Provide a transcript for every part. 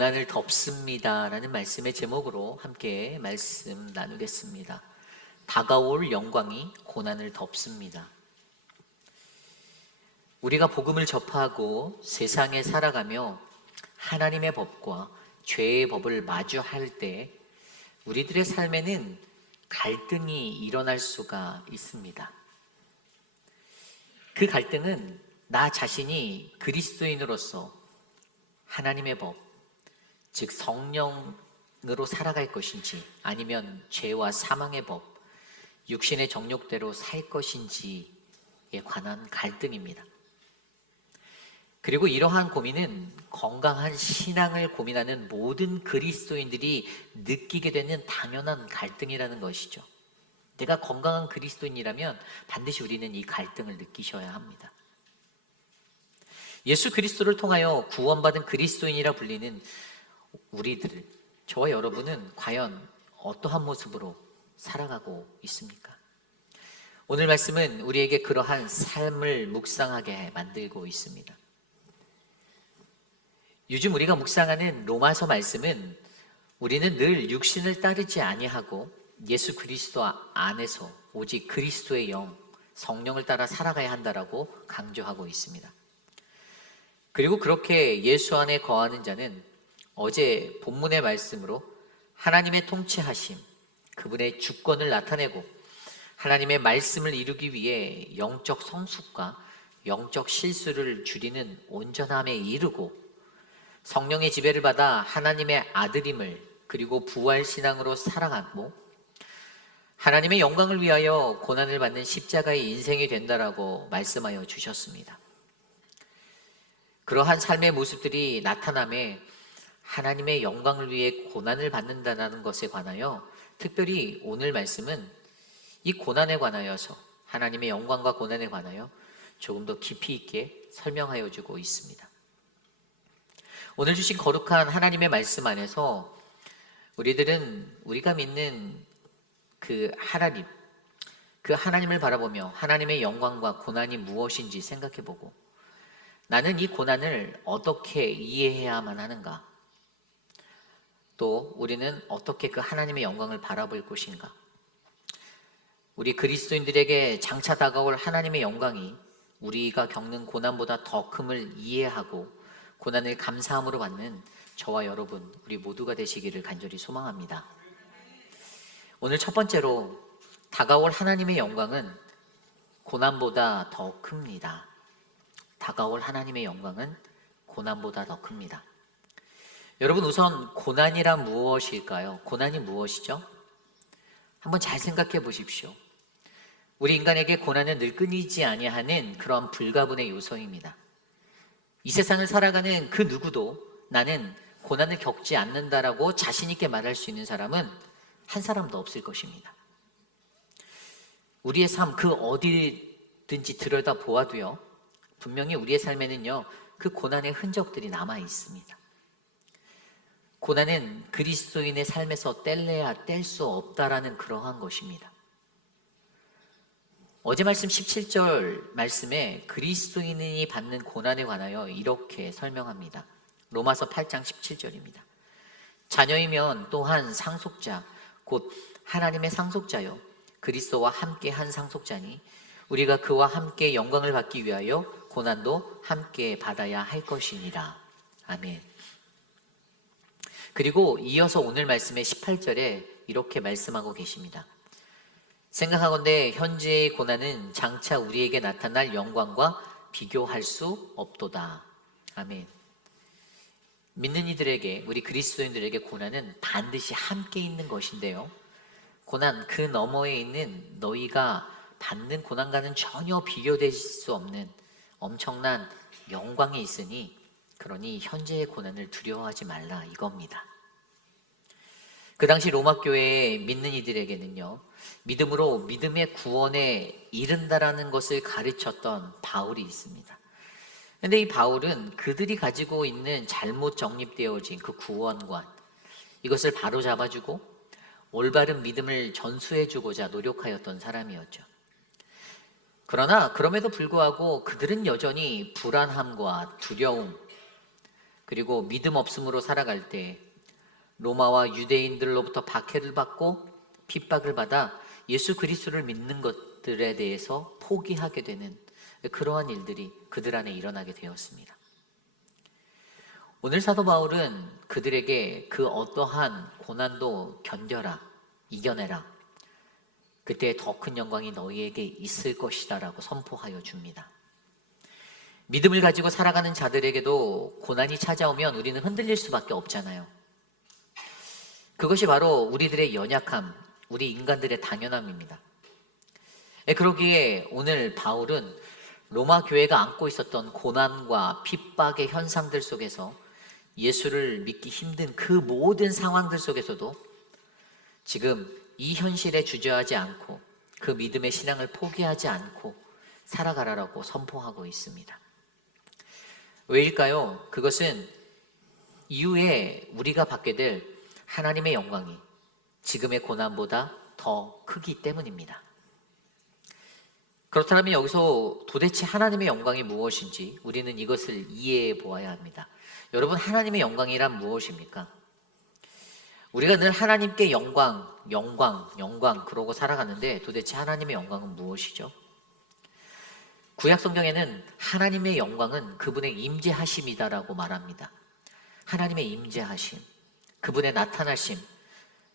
고난을 덮습니다 라는 말씀의 제목으로 함께 말씀 나누겠습니다. 다가올 영광이 고난을 덮습니다. 우리가 복음을 접하고 세상에 살아가며 하나님의 법과 죄의 법을 마주할 때 우리들의 삶에는 갈등이 일어날 수가 있습니다. 그 갈등은 나 자신이 그리스도인으로서 하나님의 법, 즉 성령으로 살아갈 것인지 아니면 죄와 사망의 법, 육신의 정욕대로 살 것인지에 관한 갈등입니다. 그리고 이러한 고민은 건강한 신앙을 고민하는 모든 그리스도인들이 느끼게 되는 당연한 갈등이라는 것이죠. 내가 건강한 그리스도인이라면 반드시 우리는 이 갈등을 느끼셔야 합니다. 예수 그리스도를 통하여 구원받은 그리스도인이라 불리는 우리들, 저와 여러분은 과연 어떠한 모습으로 살아가고 있습니까? 오늘 말씀은 우리에게 그러한 삶을 묵상하게 만들고 있습니다. 요즘 우리가 묵상하는 로마서 말씀은 우리는 늘 육신을 따르지 아니하고 예수 그리스도 안에서 오직 그리스도의 영, 성령을 따라 살아가야 한다라고 강조하고 있습니다. 그리고 그렇게 예수 안에 거하는 자는 어제 본문의 말씀으로 하나님의 통치하심, 그분의 주권을 나타내고 하나님의 말씀을 이루기 위해 영적 성숙과 영적 실수를 줄이는 온전함에 이르고 성령의 지배를 받아 하나님의 아들임을 그리고 부활신앙으로 살아가고 하나님의 영광을 위하여 고난을 받는 십자가의 인생이 된다라고 말씀하여 주셨습니다. 그러한 삶의 모습들이 나타남에 하나님의 영광을 위해 고난을 받는다는 것에 관하여 특별히 오늘 말씀은 이 고난에 관하여서 하나님의 영광과 고난에 관하여 조금 더 깊이 있게 설명하여 주고 있습니다. 오늘 주신 거룩한 하나님의 말씀 안에서 우리들은 우리가 믿는 그 하나님을 바라보며 하나님의 영광과 고난이 무엇인지 생각해보고 나는 이 고난을 어떻게 이해해야만 하는가? 또 우리는 어떻게 그 하나님의 영광을 바라볼 것인가? 우리 그리스도인들에게 장차 다가올 하나님의 영광이 우리가 겪는 고난보다 더 큼을 이해하고 고난을 감사함으로 받는 저와 여러분, 우리 모두가 되시기를 간절히 소망합니다. 오늘 첫 번째로 다가올 하나님의 영광은 고난보다 더 큽니다. 다가올 하나님의 영광은 고난보다 더 큽니다. 여러분, 우선 고난이란 무엇일까요? 고난이 무엇이죠? 한번 잘 생각해 보십시오. 우리 인간에게 고난은 늘 끊이지 아니하는 그런 불가분의 요소입니다. 이 세상을 살아가는 그 누구도 나는 고난을 겪지 않는다라고 자신 있게 말할 수 있는 사람은 한 사람도 없을 것입니다. 우리의 삶 그 어디든지 들여다 보아도요, 분명히 우리의 삶에는요, 그 고난의 흔적들이 남아 있습니다. 고난은 그리스도인의 삶에서 뗄래야 뗄 수 없다라는 그러한 것입니다. 어제 말씀 17절 말씀에 그리스도인이 받는 고난에 관하여 이렇게 설명합니다. 로마서 8장 17절입니다. 자녀이면 또한 상속자, 곧 하나님의 상속자요 그리스도와 함께 한 상속자니 우리가 그와 함께 영광을 받기 위하여 고난도 함께 받아야 할 것이니라. 아멘. 그리고 이어서 오늘 말씀의 18절에 이렇게 말씀하고 계십니다. 생각하건대 현재의 고난은 장차 우리에게 나타날 영광과 비교할 수 없도다. 아멘. 믿는 이들에게, 우리 그리스도인들에게 고난은 반드시 함께 있는 것인데요, 고난 그 너머에 있는 너희가 받는 고난과는 전혀 비교될 수 없는 엄청난 영광이 있으니 그러니 현재의 고난을 두려워하지 말라 이겁니다. 그 당시 로마 교회의 믿는 이들에게는요, 믿음으로 믿음의 구원에 이른다라는 것을 가르쳤던 바울이 있습니다. 그런데 이 바울은 그들이 가지고 있는 잘못 정립되어진 그 구원관, 이것을 바로 잡아주고 올바른 믿음을 전수해주고자 노력하였던 사람이었죠. 그러나 그럼에도 불구하고 그들은 여전히 불안함과 두려움, 그리고 믿음 없음으로 살아갈 때 로마와 유대인들로부터 박해를 받고 핍박을 받아 예수 그리스도를 믿는 것들에 대해서 포기하게 되는 그러한 일들이 그들 안에 일어나게 되었습니다. 오늘 사도 바울은 그들에게 그 어떠한 고난도 견뎌라, 이겨내라. 그때 더 큰 영광이 너희에게 있을 것이다 라고 선포하여 줍니다. 믿음을 가지고 살아가는 자들에게도 고난이 찾아오면 우리는 흔들릴 수밖에 없잖아요. 그것이 바로 우리들의 연약함, 우리 인간들의 당연함입니다. 그러기에 오늘 바울은 로마 교회가 안고 있었던 고난과 핍박의 현상들 속에서 예수를 믿기 힘든 그 모든 상황들 속에서도 지금 이 현실에 주저하지 않고 그 믿음의 신앙을 포기하지 않고 살아가라라고 선포하고 있습니다. 왜일까요? 그것은 이후에 우리가 받게 될 하나님의 영광이 지금의 고난보다 더 크기 때문입니다. 그렇다면 여기서 도대체 하나님의 영광이 무엇인지 우리는 이것을 이해해 보아야 합니다. 여러분, 하나님의 영광이란 무엇입니까? 우리가 늘 하나님께 영광 그러고 살아가는데 도대체 하나님의 영광은 무엇이죠? 구약 성경에는 하나님의 영광은 그분의 임재하심이다라고 말합니다. 하나님의 임재하심, 그분의 나타나심,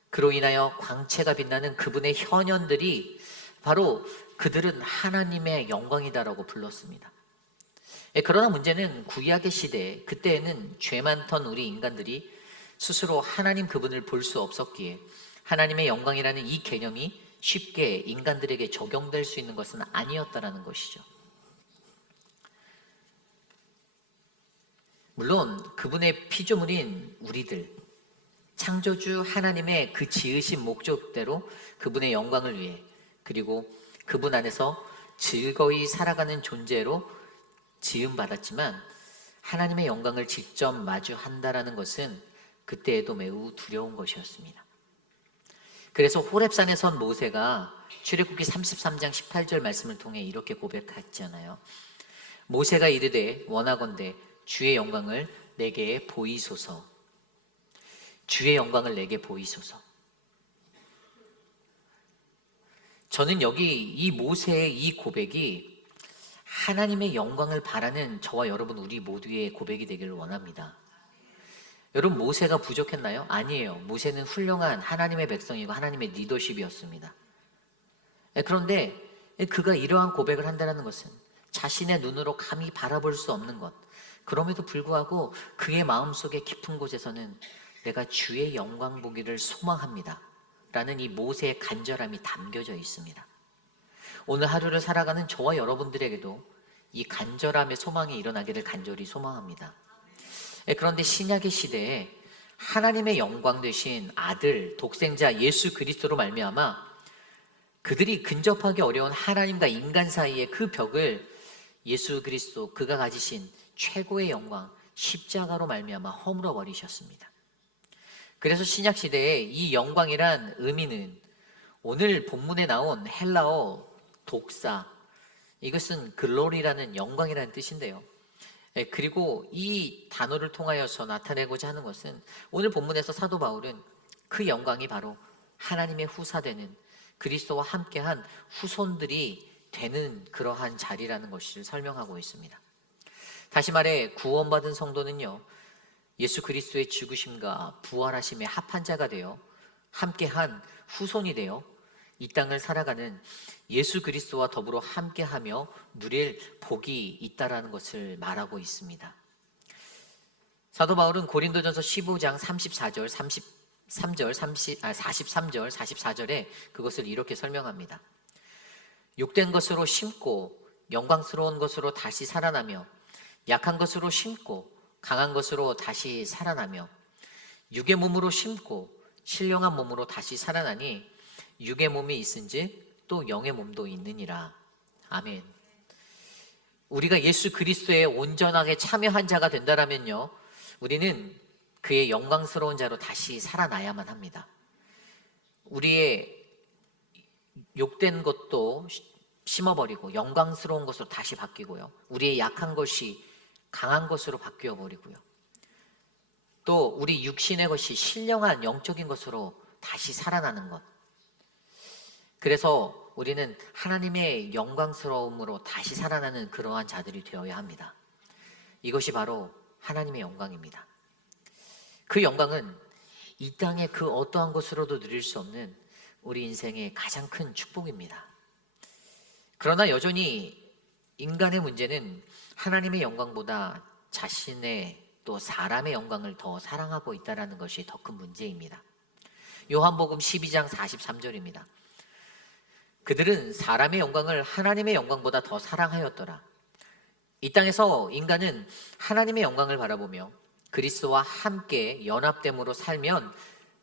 그로 인하여 광채가 빛나는 그분의 현현들이 바로 그들은 하나님의 영광이다라고 불렀습니다. 그러나 문제는 구약의 시대에 그때에는 죄 많던 우리 인간들이 스스로 하나님 그분을 볼 수 없었기에 하나님의 영광이라는 이 개념이 쉽게 인간들에게 적용될 수 있는 것은 아니었다라는 것이죠. 물론 그분의 피조물인 우리들, 창조주 하나님의 그 지으신 목적대로 그분의 영광을 위해 그리고 그분 안에서 즐거이 살아가는 존재로 지음받았지만 하나님의 영광을 직접 마주한다라는 것은 그때에도 매우 두려운 것이었습니다. 그래서 호렙산에 선 모세가 출애굽기 33장 18절 말씀을 통해 이렇게 고백했잖아요. 모세가 이르되 원하건대 주의 영광을 내게 보이소서. 주의 영광을 내게 보이소서. 저는 여기 이 모세의 이 고백이 하나님의 영광을 바라는 저와 여러분 우리 모두의 고백이 되기를 원합니다. 여러분, 모세가 부족했나요? 아니에요. 모세는 훌륭한 하나님의 백성이고 하나님의 리더십이었습니다. 그런데 그가 이러한 고백을 한다는 것은 자신의 눈으로 감히 바라볼 수 없는 것, 그럼에도 불구하고 그의 마음속의 깊은 곳에서는 내가 주의 영광 보기를 소망합니다 라는 이 모세의 간절함이 담겨져 있습니다. 오늘 하루를 살아가는 저와 여러분들에게도 이 간절함의 소망이 일어나기를 간절히 소망합니다. 그런데 신약의 시대에 하나님의 영광 되신 아들, 독생자 예수 그리스도로 말미암아 그들이 근접하기 어려운 하나님과 인간 사이의 그 벽을 예수 그리스도, 그가 가지신 최고의 영광 십자가로 말미암아 허물어 버리셨습니다. 그래서 신약 시대에 이 영광이란 의미는 오늘 본문에 나온 헬라어 독사, 이것은 글로리라는 영광이라는 뜻인데요. 그리고 이 단어를 통하여서 나타내고자 하는 것은 오늘 본문에서 사도 바울은 그 영광이 바로 하나님의 후사되는 그리스도와 함께한 후손들이 되는 그러한 자리라는 것을 설명하고 있습니다. 다시 말해 구원받은 성도는요, 예수 그리스도의 죽으심과 부활하심에 합한 자가 되어 함께한 후손이 되어 이 땅을 살아가는 예수 그리스도와 더불어 함께하며 누릴 복이 있다라는 것을 말하고 있습니다. 사도 바울은 고린도전서 15장 34절, 43절, 43절, 44절에 그것을 이렇게 설명합니다. 욕된 것으로 심고 영광스러운 것으로 다시 살아나며 약한 것으로 심고 강한 것으로 다시 살아나며 육의 몸으로 심고 신령한 몸으로 다시 살아나니 육의 몸이 있은즉 또 영의 몸도 있느니라. 아멘. 우리가 예수 그리스도에 온전하게 참여한 자가 된다면요, 우리는 그의 영광스러운 자로 다시 살아나야만 합니다. 우리의 욕된 것도 심어버리고 영광스러운 것으로 다시 바뀌고요, 우리의 약한 것이 강한 것으로 바뀌어 버리고요, 또 우리 육신의 것이 신령한 영적인 것으로 다시 살아나는 것. 그래서 우리는 하나님의 영광스러움으로 다시 살아나는 그러한 자들이 되어야 합니다. 이것이 바로 하나님의 영광입니다. 그 영광은 이 땅의 그 어떠한 것으로도 누릴 수 없는 우리 인생의 가장 큰 축복입니다. 그러나 여전히 인간의 문제는 하나님의 영광보다 자신의 또 사람의 영광을 더 사랑하고 있다는 것이 더 큰 문제입니다. 요한복음 12장 43절입니다. 그들은 사람의 영광을 하나님의 영광보다 더 사랑하였더라. 이 땅에서 인간은 하나님의 영광을 바라보며 그리스도와 함께 연합됨으로 살면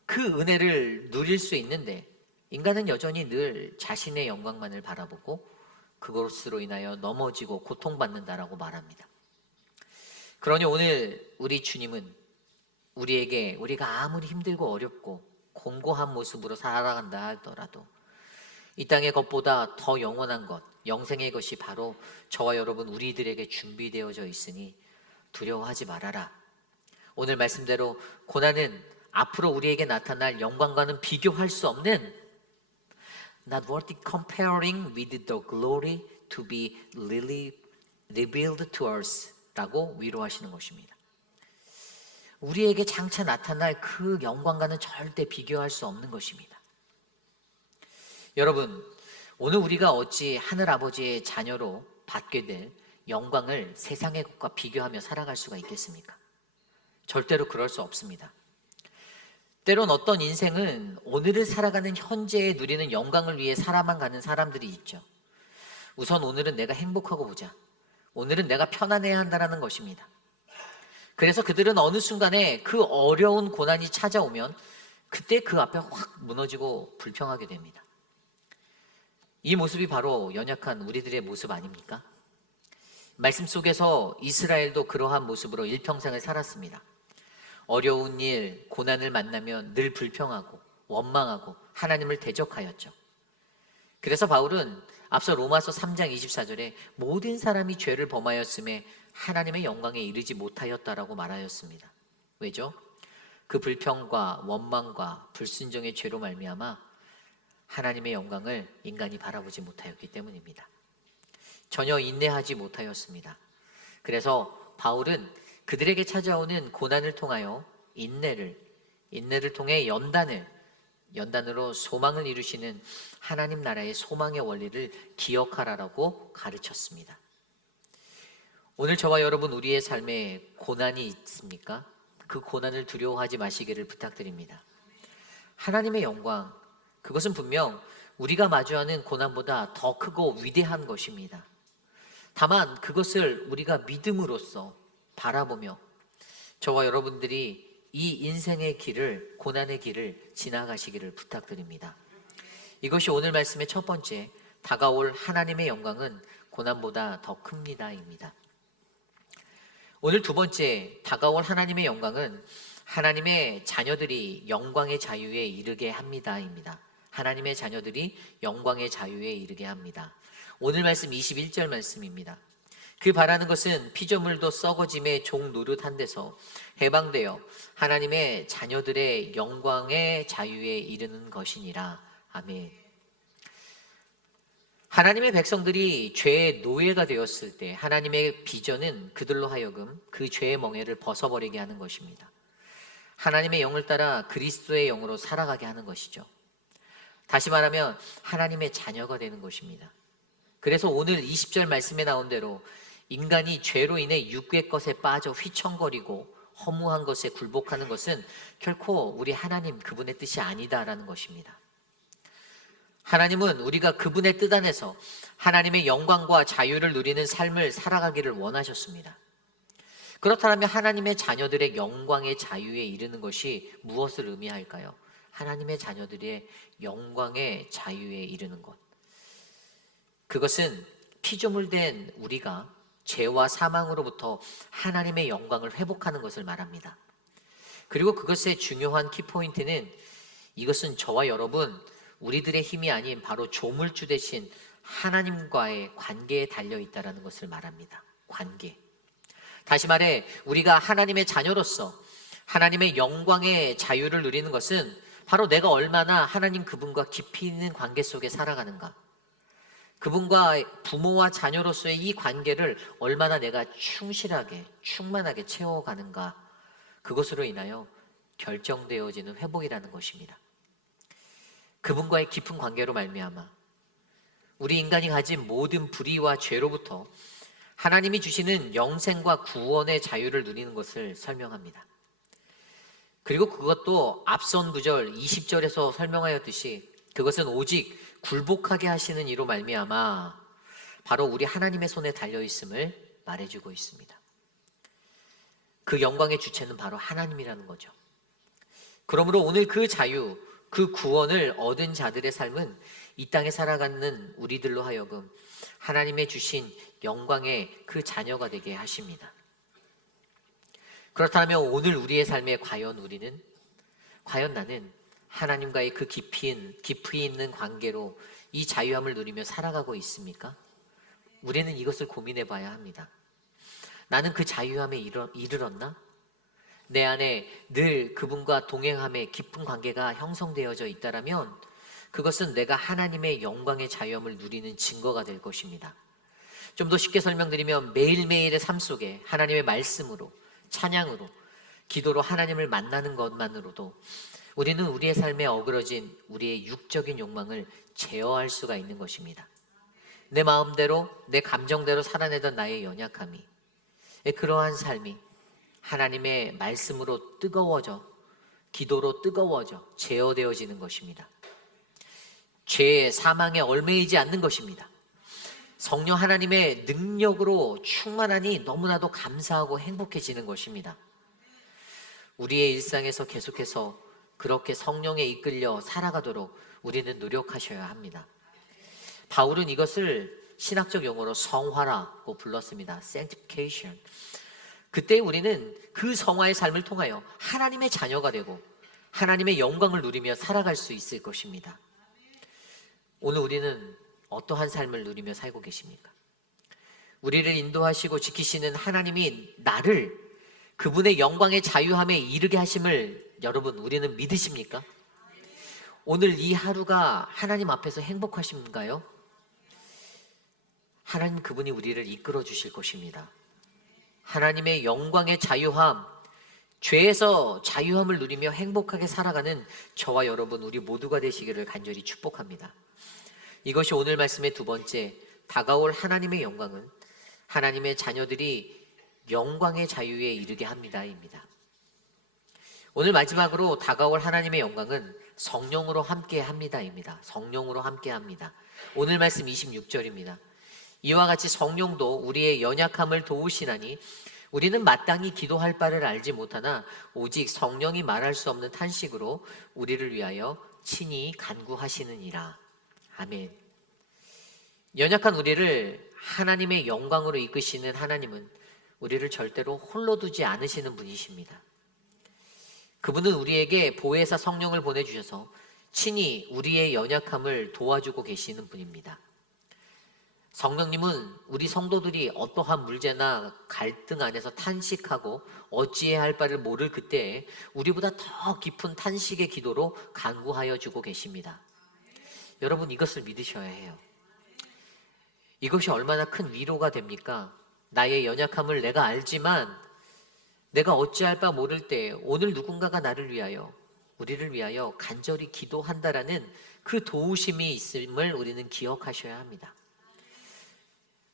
그 은혜를 누릴 수 있는데, 인간은 여전히 늘 자신의 영광만을 바라보고 그것으로 인하여 넘어지고 고통받는다라고 말합니다. 그러니 오늘 우리 주님은 우리에게 우리가 아무리 힘들고 어렵고 공고한 모습으로 살아간다 하더라도 이 땅의 것보다 더 영원한 것, 영생의 것이 바로 저와 여러분 우리들에게 준비되어져 있으니 두려워하지 말아라. 오늘 말씀대로 고난은 앞으로 우리에게 나타날 영광과는 비교할 수 없는 not worth comparing with the glory to be revealed to us 라고 위로하시는 것입니다. 우리에게 장차 나타날 그 영광과는 절대 비교할 수 없는 것입니다. 여러분, 오늘 우리가 어찌 하늘아버지의 자녀로 받게 될 영광을 세상의 것과 비교하며 살아갈 수가 있겠습니까? 절대로 그럴 수 없습니다. 때론 어떤 인생은 오늘을 살아가는 현재에 누리는 영광을 위해 살아만 가는 사람들이 있죠. 우선 오늘은 내가 행복하고 보자. 오늘은 내가 편안해야 한다는 것입니다. 그래서 그들은 어느 순간에 그 어려운 고난이 찾아오면 그때 그 앞에 확 무너지고 불평하게 됩니다. 이 모습이 바로 연약한 우리들의 모습 아닙니까? 말씀 속에서 이스라엘도 그러한 모습으로 일평생을 살았습니다. 어려운 일, 고난을 만나면 늘 불평하고 원망하고 하나님을 대적하였죠. 그래서 바울은 앞서 로마서 3장 24절에 모든 사람이 죄를 범하였음에 하나님의 영광에 이르지 못하였다라고 말하였습니다. 왜죠? 그 불평과 원망과 불순종의 죄로 말미암아 하나님의 영광을 인간이 바라보지 못하였기 때문입니다. 전혀 인내하지 못하였습니다. 그래서 바울은 그들에게 찾아오는 고난을 통하여 인내를 통해 연단으로 소망을 이루시는 하나님 나라의 소망의 원리를 기억하라라고 가르쳤습니다. 오늘 저와 여러분 우리의 삶에 고난이 있습니까? 그 고난을 두려워하지 마시기를 부탁드립니다. 하나님의 영광, 그것은 분명 우리가 마주하는 고난보다 더 크고 위대한 것입니다. 다만 그것을 우리가 믿음으로써 바라보며 저와 여러분들이 이 인생의 길을, 고난의 길을 지나가시기를 부탁드립니다. 이것이 오늘 말씀의 첫 번째, 다가올 하나님의 영광은 고난보다 더 큽니다입니다. 오늘 두 번째, 다가올 하나님의 영광은 하나님의 자녀들이 영광의 자유에 이르게 합니다입니다. 하나님의 자녀들이 영광의 자유에 이르게 합니다. 오늘 말씀 21절 말씀입니다. 그 바라는 것은 피조물도 썩어짐의 종 노릇한 데서 해방되어 하나님의 자녀들의 영광의 자유에 이르는 것이니라. 아멘. 하나님의 백성들이 죄의 노예가 되었을 때 하나님의 비전은 그들로 하여금 그 죄의 멍에를 벗어버리게 하는 것입니다. 하나님의 영을 따라 그리스도의 영으로 살아가게 하는 것이죠. 다시 말하면 하나님의 자녀가 되는 것입니다. 그래서 오늘 20절 말씀에 나온 대로 인간이 죄로 인해 육의 것에 빠져 휘청거리고 허무한 것에 굴복하는 것은 결코 우리 하나님 그분의 뜻이 아니다라는 것입니다. 하나님은 우리가 그분의 뜻 안에서 하나님의 영광과 자유를 누리는 삶을 살아가기를 원하셨습니다. 그렇다면 하나님의 자녀들의 영광의 자유에 이르는 것이 무엇을 의미할까요? 하나님의 자녀들의 영광의 자유에 이르는 것. 그것은 피조물된 우리가 죄와 사망으로부터 하나님의 영광을 회복하는 것을 말합니다. 그리고 그것의 중요한 키포인트는 이것은 저와 여러분, 우리들의 힘이 아닌 바로 조물주 대신 하나님과의 관계에 달려있다는 것을 말합니다. 관계. 다시 말해 우리가 하나님의 자녀로서 하나님의 영광의 자유를 누리는 것은 바로 내가 얼마나 하나님 그분과 깊이 있는 관계 속에 살아가는가, 그분과 부모와 자녀로서의 이 관계를 얼마나 내가 충실하게 충만하게 채워가는가, 그것으로 인하여 결정되어지는 회복이라는 것입니다. 그분과의 깊은 관계로 말미암아 우리 인간이 가진 모든 불의와 죄로부터 하나님이 주시는 영생과 구원의 자유를 누리는 것을 설명합니다. 그리고 그것도 앞선 구절 20절에서 설명하였듯이 그것은 오직 굴복하게 하시는 이로 말미암아 바로 우리 하나님의 손에 달려있음을 말해주고 있습니다. 그 영광의 주체는 바로 하나님이라는 거죠. 그러므로 오늘 그 자유, 그 구원을 얻은 자들의 삶은 이 땅에 살아가는 우리들로 하여금 하나님의 주신 영광의 그 자녀가 되게 하십니다. 그렇다면 오늘 우리의 삶에 과연 나는 하나님과의 그 깊이 있는 관계로 이 자유함을 누리며 살아가고 있습니까? 우리는 이것을 고민해 봐야 합니다. 나는 그 자유함에 이르렀나? 내 안에 늘 그분과 동행함에 깊은 관계가 형성되어져 있다라면 그것은 내가 하나님의 영광의 자유함을 누리는 증거가 될 것입니다. 좀 더 쉽게 설명드리면 매일매일의 삶 속에 하나님의 말씀으로, 찬양으로, 기도로 하나님을 만나는 것만으로도 우리는 우리의 삶에 어그러진 우리의 육적인 욕망을 제어할 수가 있는 것입니다. 내 마음대로, 내 감정대로 살아내던 나의 연약함이, 그러한 삶이 하나님의 말씀으로 뜨거워져, 기도로 뜨거워져 제어되어지는 것입니다. 죄의 사망에 얽매이지 않는 것입니다. 성령 하나님의 능력으로 충만하니 너무나도 감사하고 행복해지는 것입니다. 우리의 일상에서 계속해서 그렇게 성령에 이끌려 살아가도록 우리는 노력하셔야 합니다. 바울은 이것을 신학적 용어로 성화라고 불렀습니다. sanctification. 그때 우리는 그 성화의 삶을 통하여 하나님의 자녀가 되고 하나님의 영광을 누리며 살아갈 수 있을 것입니다. 오늘 우리는 어떠한 삶을 누리며 살고 계십니까? 우리를 인도하시고 지키시는 하나님이 나를 그분의 영광의 자유함에 이르게 하심을 여러분 우리는 믿으십니까? 오늘 이 하루가 하나님 앞에서 행복하신가요? 하나님 그분이 우리를 이끌어 주실 것입니다. 하나님의 영광의 자유함, 죄에서 자유함을 누리며 행복하게 살아가는 저와 여러분 우리 모두가 되시기를 간절히 축복합니다. 이것이 오늘 말씀의 두 번째, 다가올 하나님의 영광은 하나님의 자녀들이 영광의 자유에 이르게 합니다입니다. 오늘 마지막으로 다가올 하나님의 영광은 성령으로 함께 합니다입니다. 성령으로 함께 합니다. 오늘 말씀 26절입니다. 이와 같이 성령도 우리의 연약함을 도우시나니 우리는 마땅히 기도할 바를 알지 못하나 오직 성령이 말할 수 없는 탄식으로 우리를 위하여 친히 간구하시느니라. 아멘. 연약한 우리를 하나님의 영광으로 이끄시는 하나님은 우리를 절대로 홀로 두지 않으시는 분이십니다. 그분은 우리에게 보혜사 성령을 보내주셔서 친히 우리의 연약함을 도와주고 계시는 분입니다. 성령님은 우리 성도들이 어떠한 문제나 갈등 안에서 탄식하고 어찌해야 할 바를 모를 그때에 우리보다 더 깊은 탄식의 기도로 간구하여 주고 계십니다. 여러분 이것을 믿으셔야 해요. 이것이 얼마나 큰 위로가 됩니까? 나의 연약함을 내가 알지만 내가 어찌할 바 모를 때 오늘 누군가가 나를 위하여, 우리를 위하여 간절히 기도한다라는 그 도우심이 있음을 우리는 기억하셔야 합니다.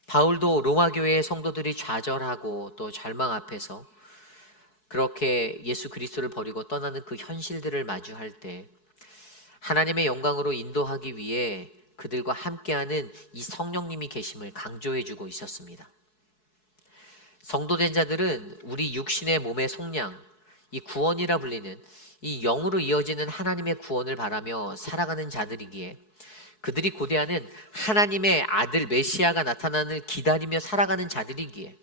바울도 로마 교회의 성도들이 좌절하고 또 절망 앞에서 그렇게 예수 그리스도를 버리고 떠나는 그 현실들을 마주할 때 하나님의 영광으로 인도하기 위해 그들과 함께하는 이 성령님이 계심을 강조해주고 있었습니다. 성도된 자들은 우리 육신의 몸의 속량, 이 구원이라 불리는 이 영으로 이어지는 하나님의 구원을 바라며 살아가는 자들이기에 그들이 고대하는 하나님의 아들 메시아가 나타나는 기다리며 살아가는 자들이기에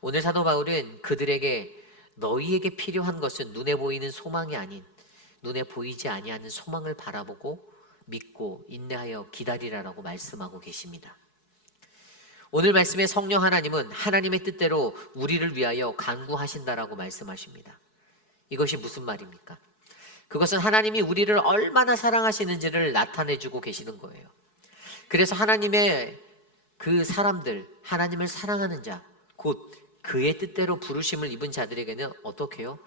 오늘 사도 바울은 그들에게 너희에게 필요한 것은 눈에 보이는 소망이 아닌 눈에 보이지 아니하는 소망을 바라보고 믿고 인내하여 기다리라라고 말씀하고 계십니다. 오늘 말씀의 성령 하나님은 하나님의 뜻대로 우리를 위하여 간구하신다라고 말씀하십니다. 이것이 무슨 말입니까? 그것은 하나님이 우리를 얼마나 사랑하시는지를 나타내주고 계시는 거예요. 그래서 하나님의 그 사람들, 하나님을 사랑하는 자, 곧 그의 뜻대로 부르심을 입은 자들에게는 어떻게 해요?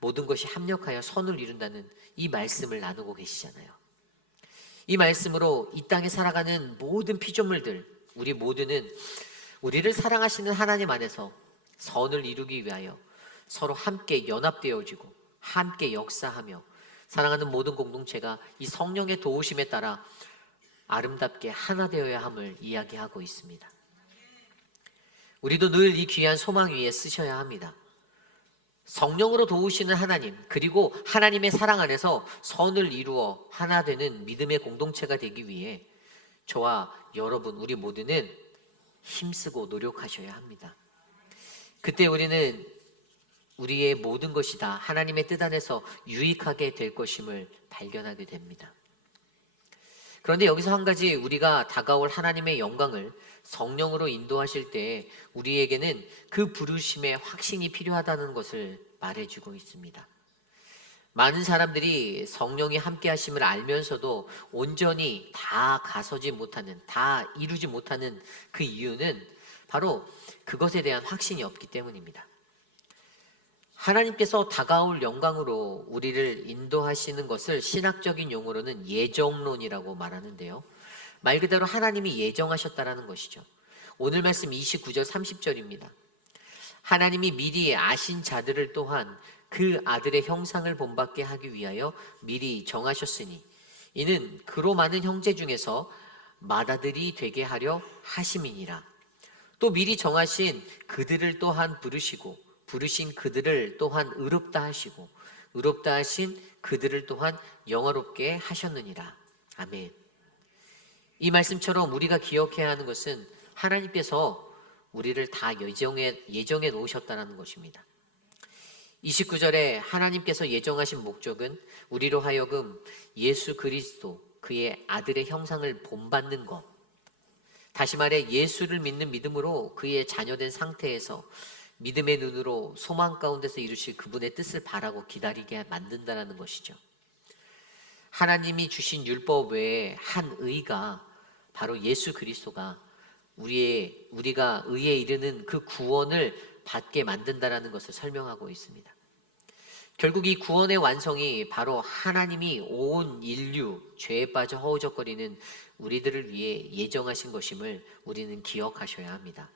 모든 것이 합력하여 선을 이룬다는 이 말씀을 나누고 계시잖아요. 이 말씀으로 이 땅에 살아가는 모든 피조물들, 우리 모두는 우리를 사랑하시는 하나님 안에서 선을 이루기 위하여 서로 함께 연합되어지고 함께 역사하며 사랑하는 모든 공동체가 이 성령의 도우심에 따라 아름답게 하나 되어야 함을 이야기하고 있습니다. 우리도 늘 이 귀한 소망 위에 쓰셔야 합니다. 성령으로 도우시는 하나님, 그리고 하나님의 사랑 안에서 선을 이루어 하나 되는 믿음의 공동체가 되기 위해 저와 여러분, 우리 모두는 힘쓰고 노력하셔야 합니다. 그때 우리는 우리의 모든 것이 다 하나님의 뜻 안에서 유익하게 될 것임을 발견하게 됩니다. 그런데 여기서 한 가지, 우리가 다가올 하나님의 영광을 성령으로 인도하실 때 우리에게는 그 부르심의 확신이 필요하다는 것을 말해주고 있습니다. 많은 사람들이 성령이 함께 하심을 알면서도 온전히 다 가서지 못하는, 다 이루지 못하는 그 이유는 바로 그것에 대한 확신이 없기 때문입니다. 하나님께서 다가올 영광으로 우리를 인도하시는 것을 신학적인 용어로는 예정론이라고 말하는데요. 말 그대로 하나님이 예정하셨다라는 것이죠. 오늘 말씀 29절 30절입니다. 하나님이 미리 아신 자들을 또한 그 아들의 형상을 본받게 하기 위하여 미리 정하셨으니 이는 그로 많은 형제 중에서 맏아들이 되게 하려 하심이니라. 또 미리 정하신 그들을 또한 부르시고 부르신 그들을 또한 의롭다 하시고 의롭다 하신 그들을 또한 영화롭게 하셨느니라. 아멘. 이 말씀처럼 우리가 기억해야 하는 것은 하나님께서 우리를 다 예정해 놓으셨다는 것입니다. 29절에 하나님께서 예정하신 목적은 우리로 하여금 예수 그리스도 그의 아들의 형상을 본받는 것, 다시 말해 예수를 믿는 믿음으로 그의 자녀된 상태에서 믿음의 눈으로 소망 가운데서 이루실 그분의 뜻을 바라고 기다리게 만든다는 것이죠. 하나님이 주신 율법 외에 한 의가 바로 예수 그리스도가 우리가 의에 이르는 그 구원을 받게 만든다라는 것을 설명하고 있습니다. 결국 이 구원의 완성이 바로 하나님이 온 인류 죄에 빠져 허우적거리는 우리들을 위해 예정하신 것임을 우리는 기억하셔야 합니다.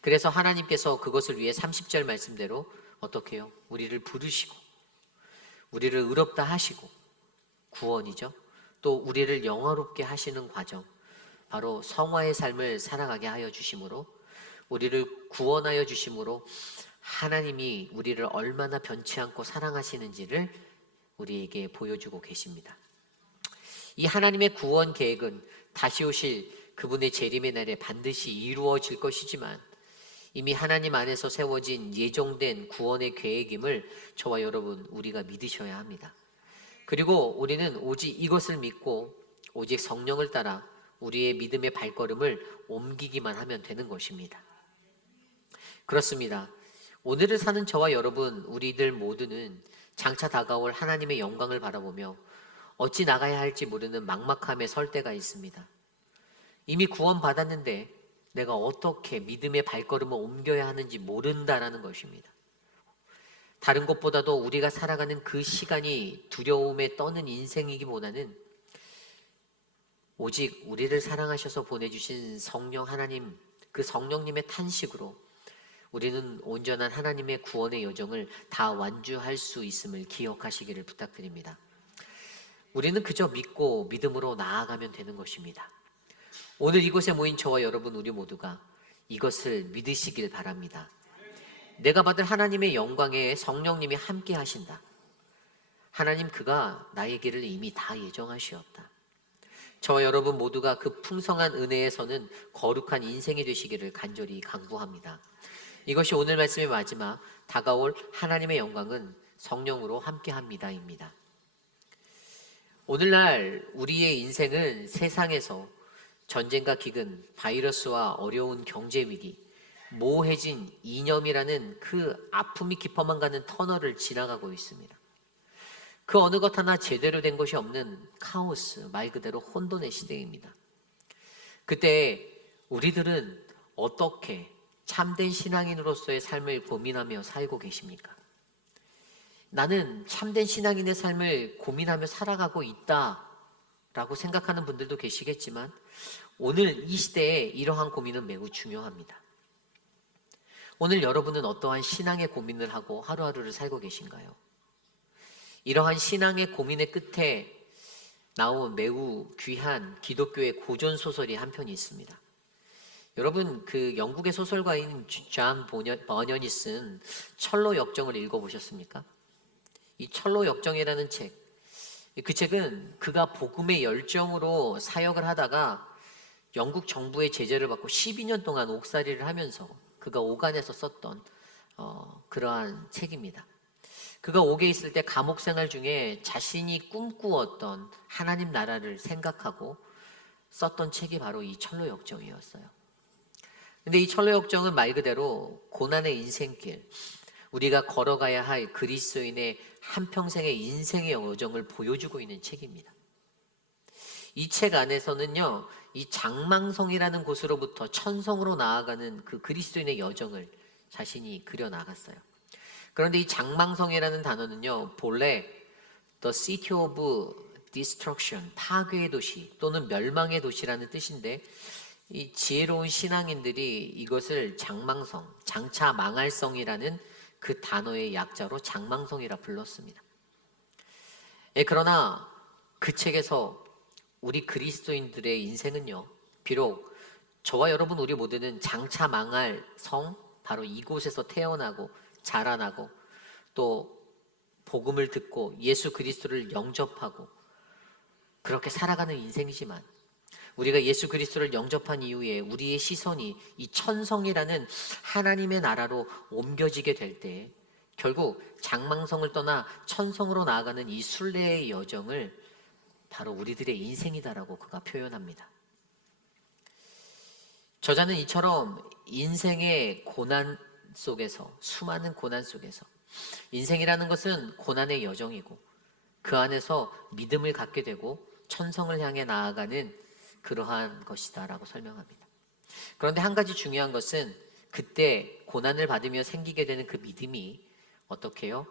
그래서 하나님께서 그것을 위해 30절 말씀대로 어떻게 해요? 우리를 부르시고 우리를 의롭다 하시고 구원이죠. 또 우리를 영화롭게 하시는 과정, 바로 성화의 삶을 살아가게 하여 주심으로, 우리를 구원하여 주심으로 하나님이 우리를 얼마나 변치 않고 사랑하시는지를 우리에게 보여주고 계십니다. 이 하나님의 구원 계획은 다시 오실 그분의 재림의 날에 반드시 이루어질 것이지만 이미 하나님 안에서 세워진 예정된 구원의 계획임을 저와 여러분 우리가 믿으셔야 합니다. 그리고 우리는 오직 이것을 믿고 오직 성령을 따라 우리의 믿음의 발걸음을 옮기기만 하면 되는 것입니다. 그렇습니다. 오늘을 사는 저와 여러분, 우리들 모두는 장차 다가올 하나님의 영광을 바라보며 어찌 나가야 할지 모르는 막막함에 설 때가 있습니다. 이미 구원받았는데 내가 어떻게 믿음의 발걸음을 옮겨야 하는지 모른다라는 것입니다. 다른 것보다도 우리가 살아가는 그 시간이 두려움에 떠는 인생이기보다는 오직 우리를 사랑하셔서 보내주신 성령 하나님, 그 성령님의 탄식으로 우리는 온전한 하나님의 구원의 여정을 다 완주할 수 있음을 기억하시기를 부탁드립니다. 우리는 그저 믿고 믿음으로 나아가면 되는 것입니다. 오늘 이곳에 모인 저와 여러분 우리 모두가 이것을 믿으시길 바랍니다. 내가 받을 하나님의 영광에 성령님이 함께 하신다. 하나님 그가 나의 길을 이미 다 예정하시었다. 저와 여러분 모두가 그 풍성한 은혜에서는 거룩한 인생이 되시기를 간절히 간구합니다. 이것이 오늘 말씀의 마지막, 다가올 하나님의 영광은 성령으로 함께합니다입니다. 오늘날 우리의 인생은 세상에서 전쟁과 기근, 바이러스와 어려운 경제 위기, 모호해진 이념이라는 그 아픔이 깊어만 가는 터널을 지나가고 있습니다. 그 어느 것 하나 제대로 된 것이 없는 카오스, 말 그대로 혼돈의 시대입니다. 그때 우리들은 어떻게 참된 신앙인으로서의 삶을 고민하며 살고 계십니까? 나는 참된 신앙인의 삶을 고민하며 살아가고 있다라고 생각하는 분들도 계시겠지만 오늘 이 시대에 이러한 고민은 매우 중요합니다. 오늘 여러분은 어떠한 신앙의 고민을 하고 하루하루를 살고 계신가요? 이러한 신앙의 고민의 끝에 나온 매우 귀한 기독교의 고전 소설이 한 편이 있습니다. 여러분, 그 영국의 소설가인 존 버년이 쓴 철로 역정을 읽어보셨습니까? 이 철로 역정이라는 책, 그 책은 그가 복음의 열정으로 사역을 하다가 영국 정부의 제재를 받고 12년 동안 옥살이를 하면서 그가 오간에서 썼던 그러한 책입니다. 그가 옥에 있을 때 감옥 생활 중에 자신이 꿈꾸었던 하나님 나라를 생각하고 썼던 책이 바로 이 철로 역정이었어요. 근데 이 철로 역정은 말 그대로 고난의 인생길, 우리가 걸어가야 할 그리스도인의 한평생의 인생의 여정을 보여주고 있는 책입니다. 이 책 안에서는요, 이 장망성이라는 곳으로부터 천성으로 나아가는 그 그리스도인의 여정을 자신이 그려나갔어요. 그런데 이 장망성이라는 단어는요, 본래 The City of Destruction, 파괴의 도시 또는 멸망의 도시라는 뜻인데 이 지혜로운 신앙인들이 이것을 장망성, 장차 망할성이라는 그 단어의 약자로 장망성이라 불렀습니다. 그러나 그 책에서 우리 그리스도인들의 인생은요, 비록 저와 여러분 우리 모두는 장차 망할 성, 바로 이곳에서 태어나고 자라나고 또 복음을 듣고 예수 그리스도를 영접하고 그렇게 살아가는 인생이지만 우리가 예수 그리스도를 영접한 이후에 우리의 시선이 이 천성이라는 하나님의 나라로 옮겨지게 될 때 결국 장망성을 떠나 천성으로 나아가는 이 순례의 여정을 바로 우리들의 인생이다라고 그가 표현합니다. 저자는 이처럼 인생의 고난 속에서, 수많은 고난 속에서 인생이라는 것은 고난의 여정이고 그 안에서 믿음을 갖게 되고 천성을 향해 나아가는 그러한 것이다라고 설명합니다. 그런데 한 가지 중요한 것은 그때 고난을 받으며 생기게 되는 그 믿음이 어떻게 해요?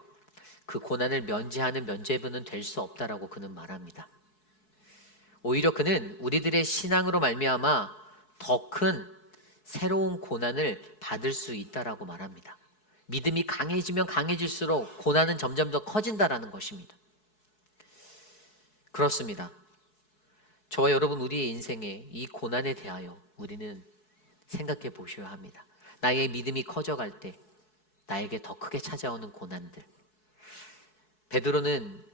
그 고난을 면제하는 면죄부는 될 수 없다라고 그는 말합니다. 오히려 그는 우리들의 신앙으로 말미암아 더 큰 새로운 고난을 받을 수 있다라고 말합니다. 믿음이 강해지면 강해질수록 고난은 점점 더 커진다라는 것입니다. 그렇습니다. 저와 여러분 우리의 인생에 이 고난에 대하여 우리는 생각해 보셔야 합니다. 나의 믿음이 커져갈 때 나에게 더 크게 찾아오는 고난들. 베드로는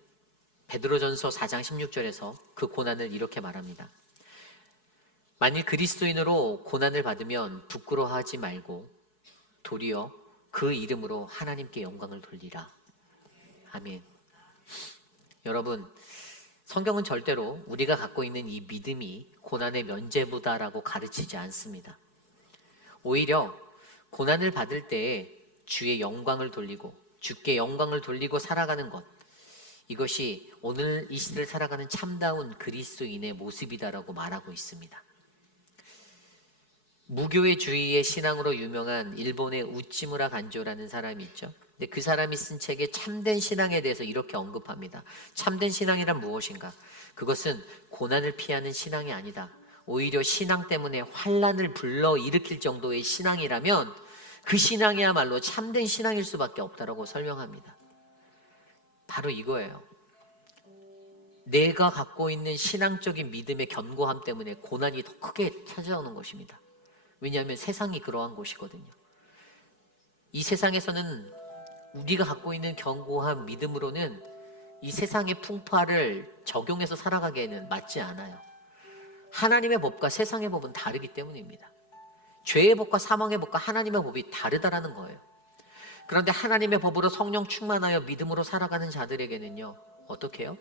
베드로전서 4장 16절에서 그 고난을 이렇게 말합니다. 만일 그리스도인으로 고난을 받으면 부끄러워하지 말고 도리어 그 이름으로 하나님께 영광을 돌리라. 아멘. 여러분, 성경은 절대로 우리가 갖고 있는 이 믿음이 고난의 면죄부다라고 가르치지 않습니다. 오히려 고난을 받을 때에 주의 영광을 돌리고 주께 영광을 돌리고 살아가는 것, 이것이 오늘 이 시대를 살아가는 참다운 그리스도인의 모습이다라고 말하고 있습니다. 무교의 주의의 신앙으로 유명한 일본의 우찌무라 간조라는 사람이 있죠. 근데 그 사람이 쓴 책에 참된 신앙에 대해서 이렇게 언급합니다. 참된 신앙이란 무엇인가? 그것은 고난을 피하는 신앙이 아니다. 오히려 신앙 때문에 환난을 불러일으킬 정도의 신앙이라면 그 신앙이야말로 참된 신앙일 수밖에 없다라고 설명합니다. 바로 이거예요. 내가 갖고 있는 신앙적인 믿음의 견고함 때문에 고난이 더 크게 찾아오는 것입니다. 왜냐하면 세상이 그러한 곳이거든요. 이 세상에서는 우리가 갖고 있는 견고한 믿음으로는 이 세상의 풍파를 적용해서 살아가기에는 맞지 않아요. 하나님의 법과 세상의 법은 다르기 때문입니다. 죄의 법과 사망의 법과 하나님의 법이 다르다라는 거예요. 그런데 하나님의 법으로 성령 충만하여 믿음으로 살아가는 자들에게는요, 어떻게 해요?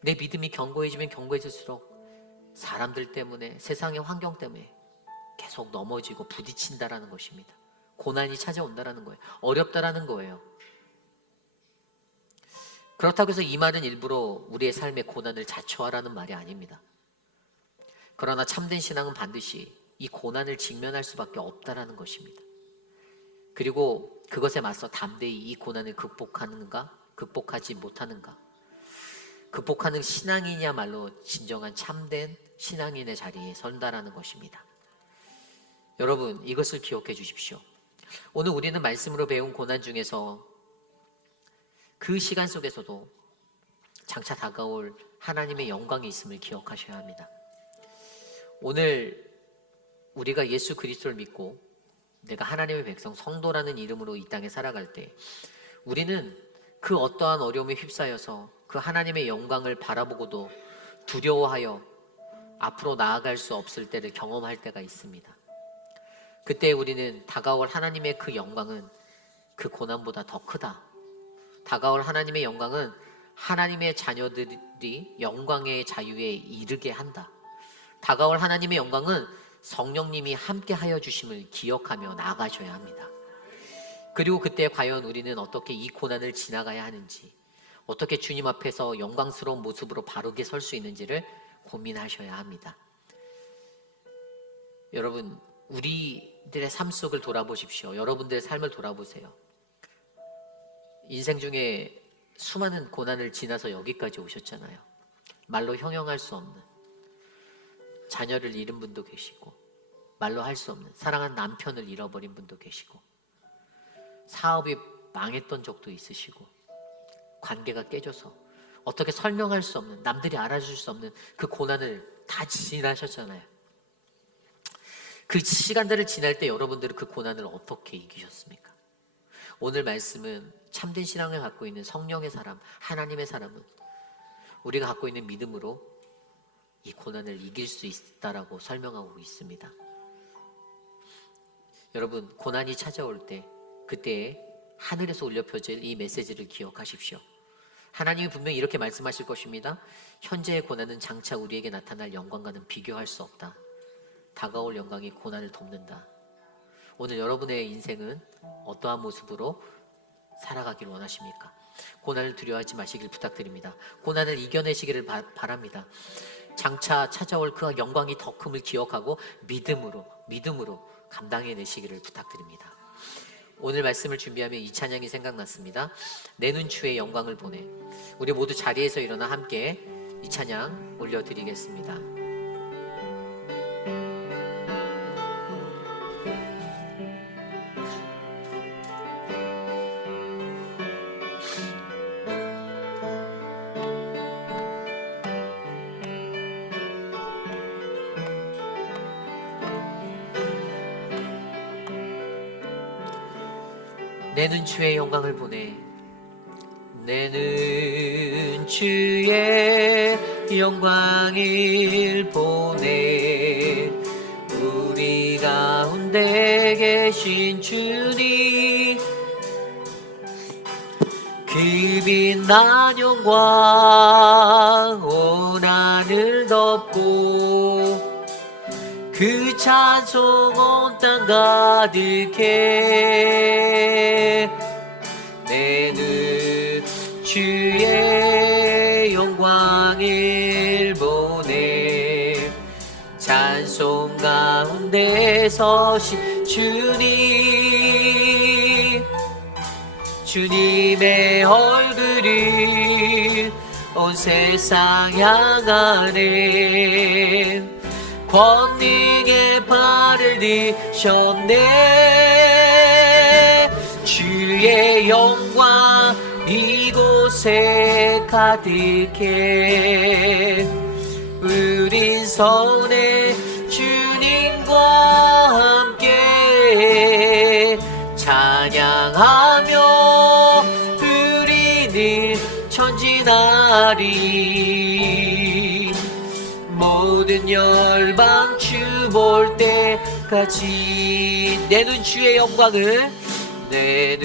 내 믿음이 견고해지면 견고해질수록 사람들 때문에, 세상의 환경 때문에 계속 넘어지고 부딪힌다라는 것입니다. 고난이 찾아온다라는 거예요. 어렵다라는 거예요. 그렇다고 해서 이 말은 일부러 우리의 삶의 고난을 자초하라는 말이 아닙니다. 그러나 참된 신앙은 반드시 이 고난을 직면할 수밖에 없다라는 것입니다. 그리고 그것에 맞서 담대히 이 고난을 극복하는가, 극복하지 못하는가, 극복하는 신앙이냐말로 진정한 참된 신앙인의 자리에 선다라는 것입니다. 여러분, 이것을 기억해 주십시오. 오늘 우리는 말씀으로 배운 고난 중에서 그 시간 속에서도 장차 다가올 하나님의 영광이 있음을 기억하셔야 합니다. 오늘 우리가 예수 그리스도를 믿고 내가 하나님의 백성, 성도라는 이름으로 이 땅에 살아갈 때 우리는 그 어떠한 어려움에 휩싸여서 그 하나님의 영광을 바라보고도 두려워하여 앞으로 나아갈 수 없을 때를 경험할 때가 있습니다. 그때 우리는 다가올 하나님의 그 영광은 그 고난보다 더 크다. 다가올 하나님의 영광은 하나님의 자녀들이 영광의 자유에 이르게 한다. 다가올 하나님의 영광은 성령님이 함께 하여 주심을 기억하며 나아가셔야 합니다. 그리고 그때 과연 우리는 어떻게 이 고난을 지나가야 하는지, 어떻게 주님 앞에서 영광스러운 모습으로 바르게 설 수 있는지를 고민하셔야 합니다. 여러분, 우리들의 삶 속을 돌아보십시오. 여러분들의 삶을 돌아보세요. 인생 중에 수많은 고난을 지나서 여기까지 오셨잖아요. 말로 형용할 수 없는 자녀를 잃은 분도 계시고, 말로 할 수 없는 사랑한 남편을 잃어버린 분도 계시고, 사업이 망했던 적도 있으시고, 관계가 깨져서 어떻게 설명할 수 없는, 남들이 알아줄 수 없는 그 고난을 다 지나셨잖아요. 그 시간들을 지날 때 여러분들은 그 고난을 어떻게 이기셨습니까? 오늘 말씀은 참된 신앙을 갖고 있는 성령의 사람, 하나님의 사람은 우리가 갖고 있는 믿음으로 이 고난을 이길 수 있다라고 설명하고 있습니다. 여러분, 고난이 찾아올 때 그때에 하늘에서 울려 펴질 이 메시지를 기억하십시오. 하나님이 분명히 이렇게 말씀하실 것입니다. 현재의 고난은 장차 우리에게 나타날 영광과는 비교할 수 없다. 다가올 영광이 고난을 덮는다. 오늘 여러분의 인생은 어떠한 모습으로 살아가길 원하십니까? 고난을 두려워하지 마시길 부탁드립니다. 고난을 이겨내시기를 바랍니다. 장차 찾아올 그 영광이 더 큼을 기억하고 믿음으로 감당해내시기를 부탁드립니다. 오늘 말씀을 준비하며 이 찬양이 생각났습니다. 내 눈추의 영광을 보내. 우리 모두 자리에서 일어나 함께 이 찬양 올려드리겠습니다. 내 눈추의 영광을 보내. 내 눈추의 영광을 보내. 우리 가운데 계신 주님, 그 빛난 영광 온 하늘 덮고 그 찬송 온 땅 가득해. 내 눈추의 영광을 보내. 찬송 가운데 서신 주님, 주님의 얼굴을 온 세상 향하네. 권능의 발을 드셨네. 주의 영광 이곳에 가득해. 우린 서운해 주님과 함께 찬양하며 우리는 전진하리. 모든 열방 주 볼 때까지. 내 눈추의 영광을, 내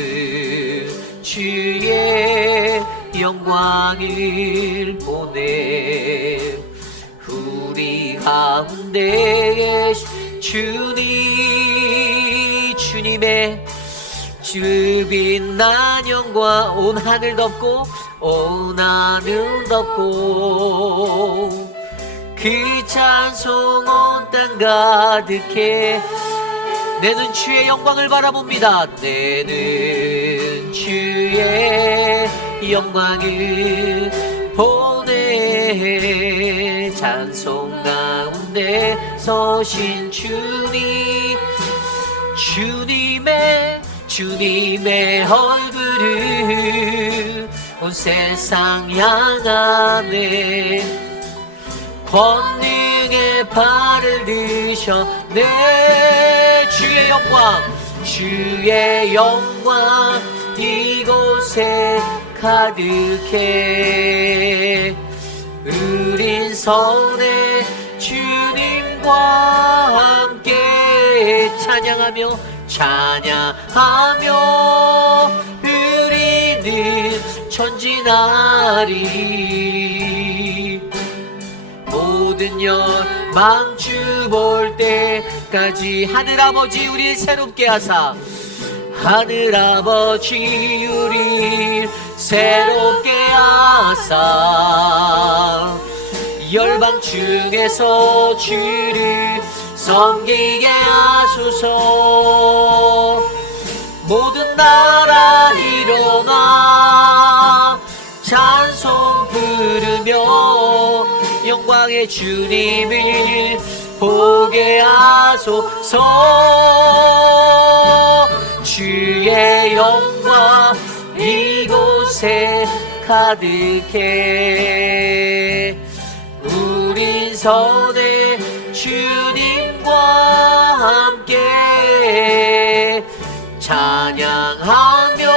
눈추의 영광을 보내. 우리 가운데 계신 주님의 주빛난 영광 온 하늘 덮고 그 찬송 온 땅 가득해. 내는 주의 영광을 바라봅니다. 내는 주의 영광을 보내. 찬송 가운데 서신 주님의 얼굴을 온 세상 향하네. 권능의 발을 드셨네. 주의 영광 이곳에 가득해. 우린 선의 주님과 함께 찬양하며 우리는 전진하리. 모든 열망 주 볼 때까지 하늘아버지 우리 새롭게 하사. 하늘아버지 우리 새롭게 하사. 열방 중에서 주를 섬기게 하소서. 모든 나라 일어나 찬송 부르며 영광의 주님을 보게 하소서. 주의 영광 이곳에 가득해. 우린 선의 주님과 함께 찬양하며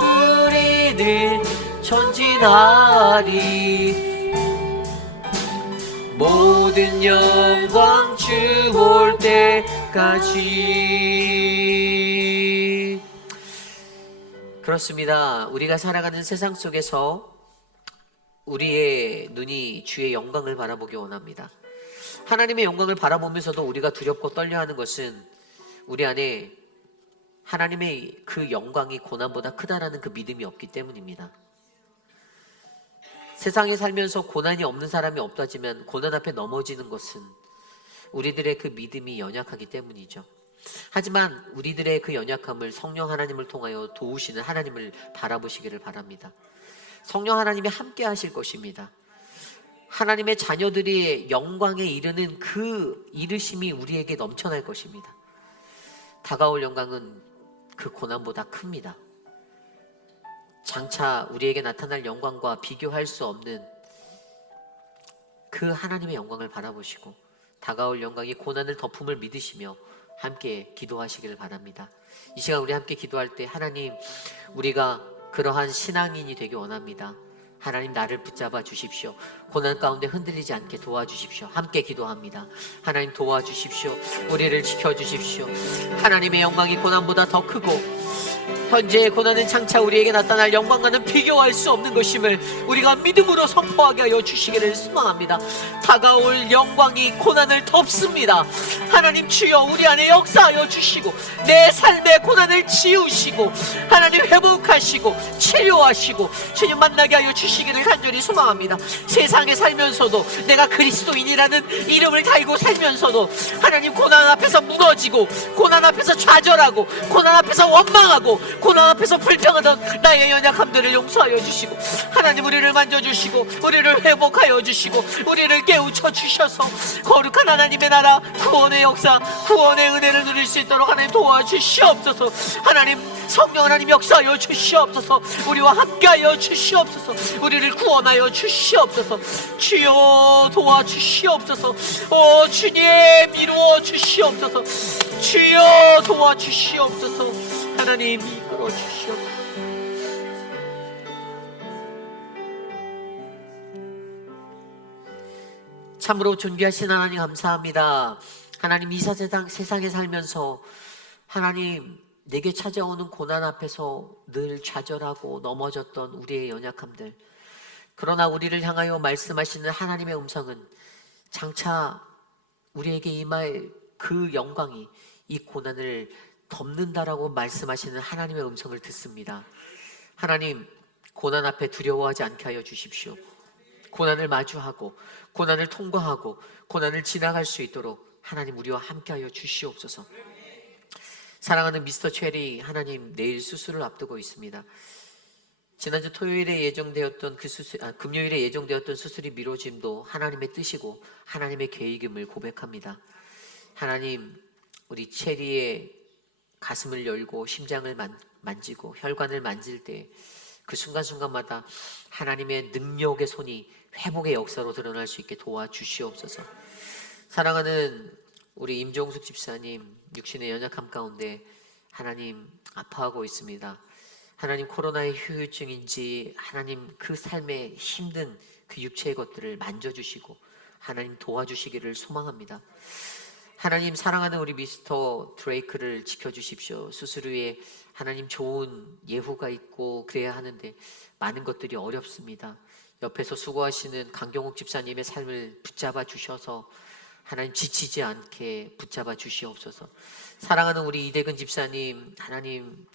우리는 전진하리. 모든 영광 주 볼 때까지. 그렇습니다. 우리가 살아가는 세상 속에서 우리의 눈이 주의 영광을 바라보기 원합니다. 하나님의 영광을 바라보면서도 우리가 두렵고 떨려하는 것은 우리 안에 하나님의 그 영광이 고난보다 크다라는 그 믿음이 없기 때문입니다. 세상에 살면서 고난이 없는 사람이 없다지만 고난 앞에 넘어지는 것은 우리들의 그 믿음이 연약하기 때문이죠. 하지만 우리들의 그 연약함을 성령 하나님을 통하여 도우시는 하나님을 바라보시기를 바랍니다. 성령 하나님이 함께 하실 것입니다. 하나님의 자녀들이 영광에 이르는 그 이르심이 우리에게 넘쳐날 것입니다. 다가올 영광은 그 고난보다 큽니다. 장차 우리에게 나타날 영광과 비교할 수 없는 그 하나님의 영광을 바라보시고 다가올 영광이 고난을 덮음을 믿으시며 함께 기도하시기를 바랍니다. 이 시간 우리 함께 기도할 때 하나님, 우리가 그러한 신앙인이 되기 원합니다. 하나님, 나를 붙잡아 주십시오. 고난 가운데 흔들리지 않게 도와주십시오. 함께 기도합니다. 하나님, 도와주십시오. 우리를 지켜주십시오. 하나님의 영광이 고난보다 더 크고 현재의 고난은 장차 우리에게 나타날 영광과는 비교할 수 없는 것임을 우리가 믿음으로 선포하게 하여 주시기를 소망합니다. 다가올 영광이 고난을 덮습니다. 하나님 주여, 우리 안에 역사하여 주시고 내 삶의 고난을 지우시고 하나님 회복하시고 치료하시고 주님 만나게 하여 주시기를 간절히 소망합니다. 세상에 살면서도 내가 그리스도인이라는 이름을 달고 살면서도 하나님, 고난 앞에서 무너지고 고난 앞에서 좌절하고 고난 앞에서 원망하고 고난 앞에서 불평하던 나의 연약함들을 용서하여 주시고 하나님, 우리를 만져주시고 우리를 회복하여 주시고 우리를 깨우쳐 주셔서 거룩한 하나님의 나라, 구원의 역사, 구원의 은혜를 누릴 수 있도록 하나님 도와주시옵소서. 하나님, 성령 하나님 역사하여 주시옵소서. 우리와 함께하여 주시옵소서. 우리를 구원하여 주시옵소서. 주여 도와주시옵소서. 오 주님, 이루어 주시옵소서. 주여 도와주시옵소서. 하나님, 이끌어 주시옵소서. 참으로 존귀하신 하나님, 감사합니다. 하나님, 이 세상에 살면서 하나님, 내게 찾아오는 고난 앞에서 늘 좌절하고 넘어졌던 우리의 연약함들, 그러나 우리를 향하여 말씀하시는 하나님의 음성은 장차 우리에게 임할 그 영광이 이 고난을 덮는다라고 말씀하시는 하나님의 음성을 듣습니다. 하나님, 고난 앞에 두려워하지 않게 하여 주십시오. 고난을 마주하고 고난을 통과하고 고난을 지나갈 수 있도록 하나님 우리와 함께하여 주시옵소서. 사랑하는 미스터 체리, 하나님 내일 수술을 앞두고 있습니다. 지난주 토요일에 예정되었던 금요일에 예정되었던 수술이 미뤄짐도 하나님의 뜻이고 하나님의 계획임을 고백합니다. 하나님, 우리 체리의 가슴을 열고 심장을 만지고 혈관을 만질 때 그 순간순간마다 하나님의 능력의 손이 회복의 역사로 드러날 수 있게 도와주시옵소서. 사랑하는 우리 임종숙 집사님, 육신의 연약함 가운데 하나님 아파하고 있습니다. 하나님, 코로나의 후유증인지 하나님 그 삶의 힘든 그 육체의 것들을 만져주시고 하나님 도와주시기를 소망합니다. 하나님, 사랑하는 우리 미스터 드레이크를 지켜주십시오. 수술 후에 하나님 좋은 예후가 있고 그래야 하는데 많은 것들이 어렵습니다. 옆에서 수고하시는 강경욱 집사님의 삶을 붙잡아 주셔서 하나님 지치지 않게 붙잡아 주시옵소서. 사랑하는 우리 이대근 집사님, 하나님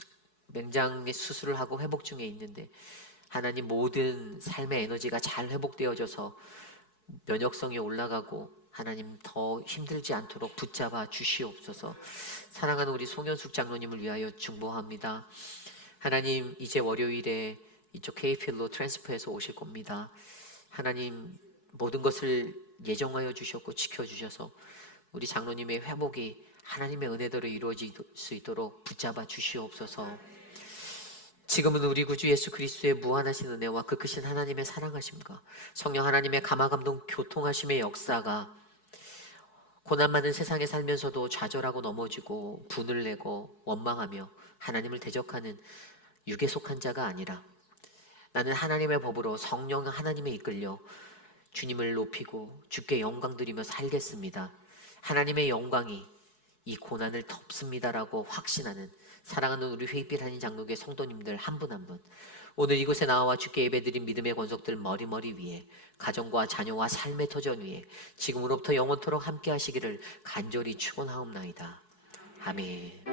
맹장의 수술을 하고 회복 중에 있는데 하나님 모든 삶의 에너지가 잘 회복되어져서 면역성이 올라가고 하나님 더 힘들지 않도록 붙잡아 주시옵소서. 사랑하는 우리 송현숙 장로님을 위하여 중보합니다. 하나님, 이제 월요일에 이쪽 K필로 트랜스퍼해서 오실 겁니다. 하나님, 모든 것을 예정하여 주셨고 지켜주셔서 우리 장로님의 회복이 하나님의 은혜대로 이루어질 수 있도록 붙잡아 주시옵소서. 지금은 우리 구주 예수 그리스도의 무한하신 은혜와 그 크신 하나님의 사랑하심과 성령 하나님의 감화감동 교통하심의 역사가 고난 많은 세상에 살면서도 좌절하고 넘어지고 분을 내고 원망하며 하나님을 대적하는 육에 속한 자가 아니라 나는 하나님의 법으로 성령 하나님에 이끌려 주님을 높이고 주께 영광 드리며 살겠습니다. 하나님의 영광이 이 고난을 덮습니다라고 확신하는 사랑하는 우리 회빛 한인 장로교회 성도님들 한 분 한 분, 오늘 이곳에 나와 주께 예배드린 믿음의 권속들 머리머리 위에 가정과 자녀와 삶의 터전 위에 지금으로부터 영원토록 함께 하시기를 간절히 축원하옵나이다. 아멘.